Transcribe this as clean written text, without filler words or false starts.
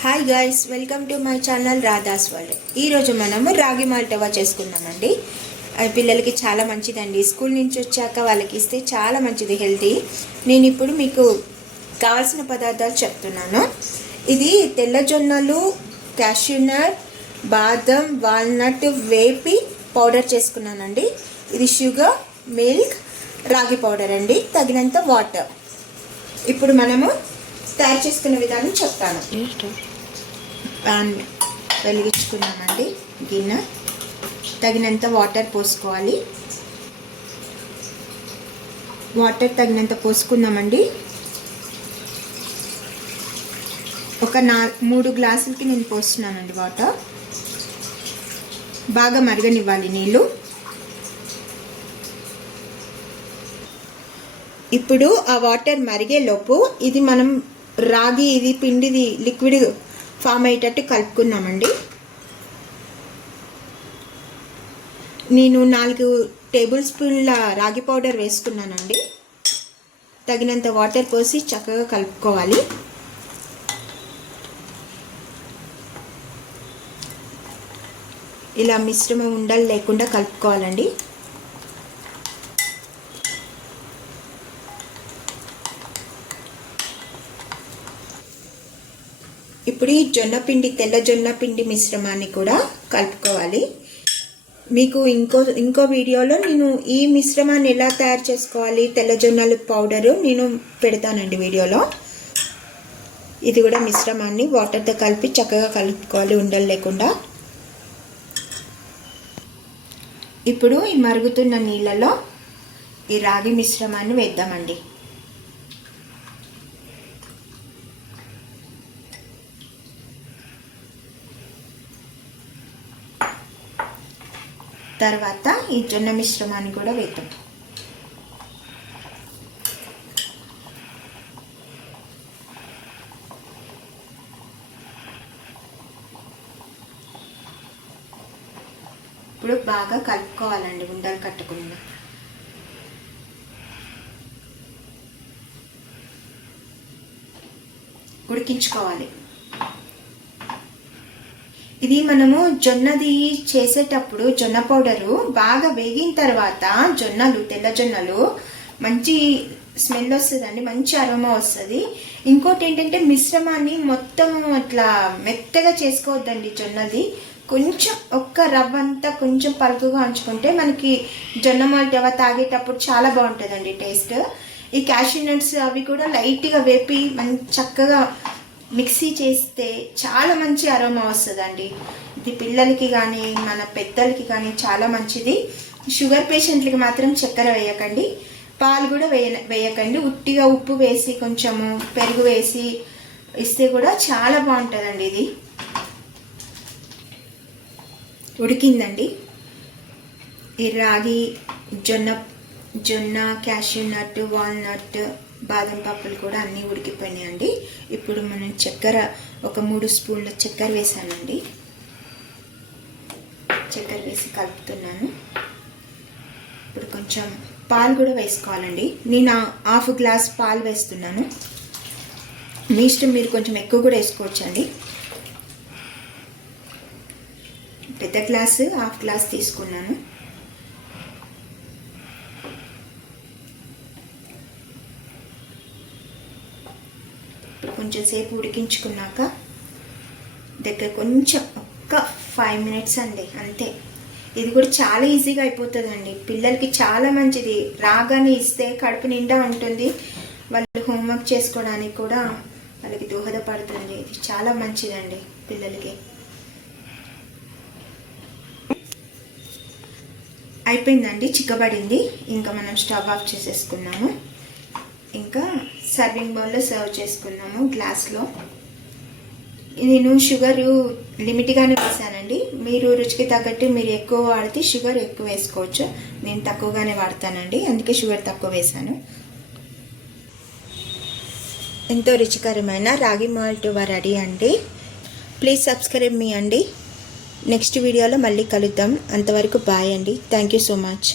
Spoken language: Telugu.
Hi guys, welcome to my channel Radha's world. ఈరోజు మనము రాగి మాల్టవా చేసుకుందామండి. అది పిల్లలకి చాలా మంచిదండి. స్కూల్ నుంచి వచ్చాక వాళ్ళకి ఇస్తే చాలా మంచిది, హెల్తీ. నేను ఇప్పుడు మీకు కావాల్సిన పదార్థాలు చెప్తున్నాను. ఇది తెల్ల జొన్నలు, క్యాష్యూనట్, బాదం, వాల్నట్ వేపి పౌడర్ చేసుకున్నానండి. ఇది షుగర్, మిల్క్, రాగి పౌడర్ అండి, తగినంత వాటర్. ఇప్పుడు మనము తయారు చేసుకునే విధానం చెప్తాను. పాన్ వెలిగించుకున్నామండి. గిన్నె తగినంత వాటర్ పోసుకోవాలి. వాటర్ తగినంత పోసుకుందామండి. ఒక 3 గ్లాసులకి నేను పోస్తున్నానండి వాటర్. బాగా మరగనివ్వాలి నీళ్ళు. ఇప్పుడు ఆ వాటర్ మరిగేలోపు ఇది మనం రాగి ఇది పిండిది లిక్విడ్ ఫామ్ అయ్యేటట్టు కలుపుకున్నామండి. నేను 4 టేబుల్ స్పూన్ల రాగి పౌడర్ వేసుకున్నానండి. తగినంత వాటర్ పోసి చక్కగా కలుపుకోవాలి. ఇలా మిశ్రమం ఉండలు లేకుండా కలుపుకోవాలండి. ఇప్పుడు ఈ జొన్నపిండి, తెల్ల జొన్నపిండి మిశ్రమాన్ని కూడా కలుపుకోవాలి. మీకు ఇంకో వీడియోలో నేను ఈ మిశ్రమాన్ని ఎలా తయారు చేసుకోవాలి, తెల్ల జొన్నల పౌడరు నేను పెడతానండి వీడియోలో. ఇది కూడా మిశ్రమాన్ని వాటర్తో కలిపి చక్కగా కలుపుకోవాలి ఉండలు లేకుండా. ఇప్పుడు ఈ మరుగుతున్న నీళ్ళలో ఈ రాగి మిశ్రమాన్ని వేద్దామండి. తర్వాత ఈ జొన్న మిశ్రమాన్ని కూడా వేద్దాం. ఇప్పుడు బాగా కలుపుకోవాలండి, ఉండలు కట్టకుండా. ఉడికించుకోవాలి. ఇది మనము జొన్నది చేసేటప్పుడు జొన్న పౌడరు బాగా వేగిన తర్వాత జొన్నలు, తెల్ల జొన్నలు మంచి స్మెల్ వస్తుందండి, మంచి అరోమా వస్తుంది. ఇంకోటి ఏంటంటే మిశ్రమాన్ని మొత్తం అట్లా మెత్తగా చేసుకోవద్దండి. జొన్నది కొంచెం ఒక్క రవ్వ అంతా కొంచెం పలుకుగా ఉంచుకుంటే మనకి జొన్న మాల్టవా తాగేటప్పుడు చాలా బాగుంటుందండి టేస్ట్. ఈ క్యాష్యూ నట్స్ అవి కూడా లైట్గా వేపి చక్కగా మిక్సీ చేస్తే చాలా మంచి అరోమా వస్తుందండి. ఇది పిల్లలకి కానీ మన పెద్దలకి కానీ చాలా మంచిది. షుగర్ పేషెంట్లకి మాత్రం చక్కెర వేయకండి, పాలు కూడా వేయకండి. ఉట్టిగా ఉప్పు వేసి కొంచెము పెరుగు వేసి ఇస్తే కూడా చాలా బాగుంటుందండి. ఇది ఉడికిందండి. ఈ రాగి, జొన్న, క్యాష్యూ నట్, వాల్నట్, బాదం పప్పులు కూడా అన్నీ ఉడికిపోయినాయండి. ఇప్పుడు మనం చక్కెర ఒక 3 స్పూన్ల చక్కెర వేసానండి. చక్కెర వేసి కలుపుతున్నాను. ఇప్పుడు కొంచెం పాలు కూడా వేసుకోవాలండి. నేను 1/2 గ్లాస్ పాలు వేస్తున్నాను. మీ ఇష్టం, మీరు కొంచెం ఎక్కువ కూడా వేసుకోవచ్చండి. పెద్ద గ్లాసు 1/2 గ్లాస్ తీసుకున్నాను. కొంచెం సేపు ఉడికించుకున్నాక దగ్గర కొంచెం ఒక్క 5 మినిట్స్ అండి, అంతే. ఇది కూడా చాలా ఈజీగా అయిపోతుందండి. పిల్లలకి చాలా మంచిది. రాగానే ఇస్తే కడుపు నిండా ఉంటుంది. వాళ్ళు హోంవర్క్ చేసుకోవడానికి కూడా వాళ్ళకి దోహదపడుతుంది. ఇది చాలా మంచిదండి పిల్లలకి. అయిపోయిందండి, చిక్కబడింది. ఇంకా మనం స్టవ్ ఆఫ్ చేసేసుకున్నాము. ఇంకా సర్వింగ్ బౌల్లో సర్వ్ చేసుకున్నాము గ్లాస్లో. నేను షుగరు లిమిట్గానే వేసానండి. మీరు రుచికి తగ్గట్టు మీరు ఎక్కువ వాడితే షుగర్ ఎక్కువ వేసుకోవచ్చు. నేను తక్కువగానే వాడతానండి, అందుకే షుగర్ తక్కువ వేసాను. ఎంతో రుచికరమైన రాగి మాల్టవా రెడీ అండి. ప్లీజ్ సబ్స్క్రైబ్ మీ అండి. నెక్స్ట్ వీడియోలో మళ్ళీ కలుద్దాం. అంతవరకు బాయ్ అండి. Thank you so much.